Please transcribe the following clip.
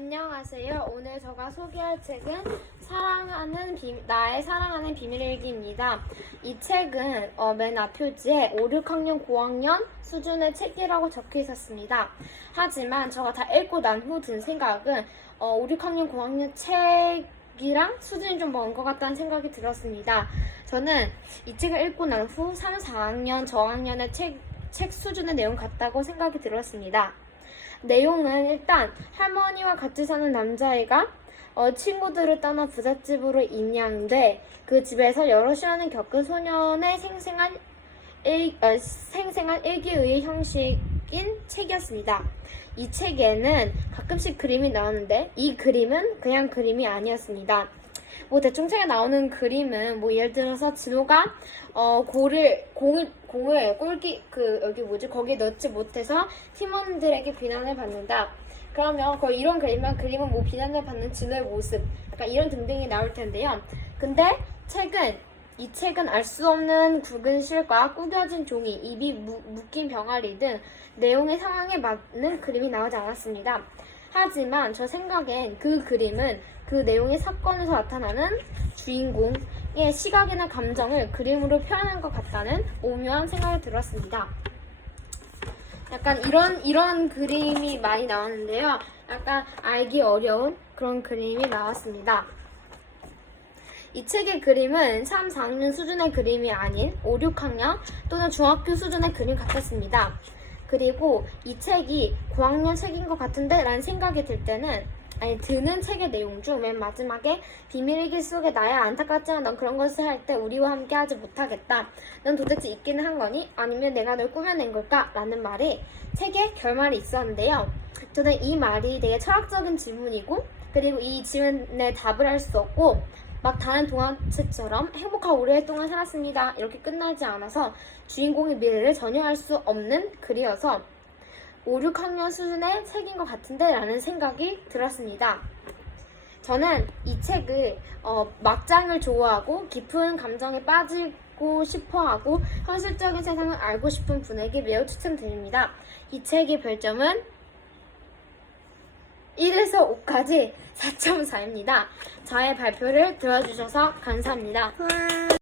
안녕하세요. 오늘 제가 소개할 책은 사랑하는 비, 나의 사랑하는 비밀일기입니다. 이 책은 어, 맨 앞표지에 5, 6학년, 9학년 수준의 책이라고 적혀 있었습니다. 하지만 제가 다 읽고 난 후 든 생각은 어, 5, 6학년, 9학년 책이랑 수준이 좀 먼 것 같다는 생각이 들었습니다. 저는 이 책을 읽고 난 후 3, 4학년, 저학년의 책, 책 수준의 내용 같다고 생각이 들었습니다. 내용은 일단 할머니와 같이 사는 남자애가 어, 친구들을 떠나 부잣집으로 입양돼 그 집에서 여러 시간을 겪은 소년의 생생한 일, 어, 생생한 일기의 형식인 책이었습니다. 이 책에는 가끔씩 그림이 나오는데 이 그림은 그냥 그림이 아니었습니다. 뭐 대충 책에 나오는 그림은 뭐 예를 들어서 진호가 어 골을 공을 공을 골기 그 여기 뭐지 거기에 넣지 못해서 팀원들에게 비난을 받는다. 그러면 거의 이런 그림만 그림은 뭐 비난을 받는 진호의 모습, 약간 이런 등등이 나올 텐데요. 근데 책은 이 책은 알 수 없는 굵은 실과 구겨진 종이, 입이 무- 묶인 병아리 등 내용의 상황에 맞는 그림이 나오지 않았습니다. 하지만 저 생각엔 그 그림은 그 내용의 사건에서 나타나는 주인공의 시각이나 감정을 그림으로 표현한 것 같다는 오묘한 생각이 들었습니다. 약간 이런 이런 그림이 많이 나왔는데요. 약간 알기 어려운 그런 그림이 나왔습니다. 이 책의 그림은 3, 4학년 수준의 그림이 아닌 5, 6학년 또는 중학교 수준의 그림 같았습니다. 그리고 이 책이 고학년 책인 것 같은데 라는 생각이 들 때는 아니 드는 책의 내용 중 맨 마지막에 비밀일기 속에 나야 안타깝지만 넌 그런 것을 할 때 우리와 함께 하지 못하겠다. 넌 도대체 있기는 한 거니? 아니면 내가 널 꾸며낸 걸까? 라는 말이 책에 결말이 있었는데요. 저는 이 말이 되게 철학적인 질문이고 그리고 이 질문에 답을 할 수 없고 막 다른 동화책처럼 행복하고 오랫동안 살았습니다. 이렇게 끝나지 않아서 주인공의 미래를 전혀 알 수 없는 글이어서 5, 6학년 수준의 책인 것 같은데 라는 생각이 들었습니다. 저는 이 책을 어, 막장을 좋아하고 깊은 감정에 빠지고 싶어하고 현실적인 세상을 알고 싶은 분에게 매우 추천드립니다. 이 책의 별점은 1에서 5까지 4.4입니다. 저의 발표를 들어주셔서 감사합니다.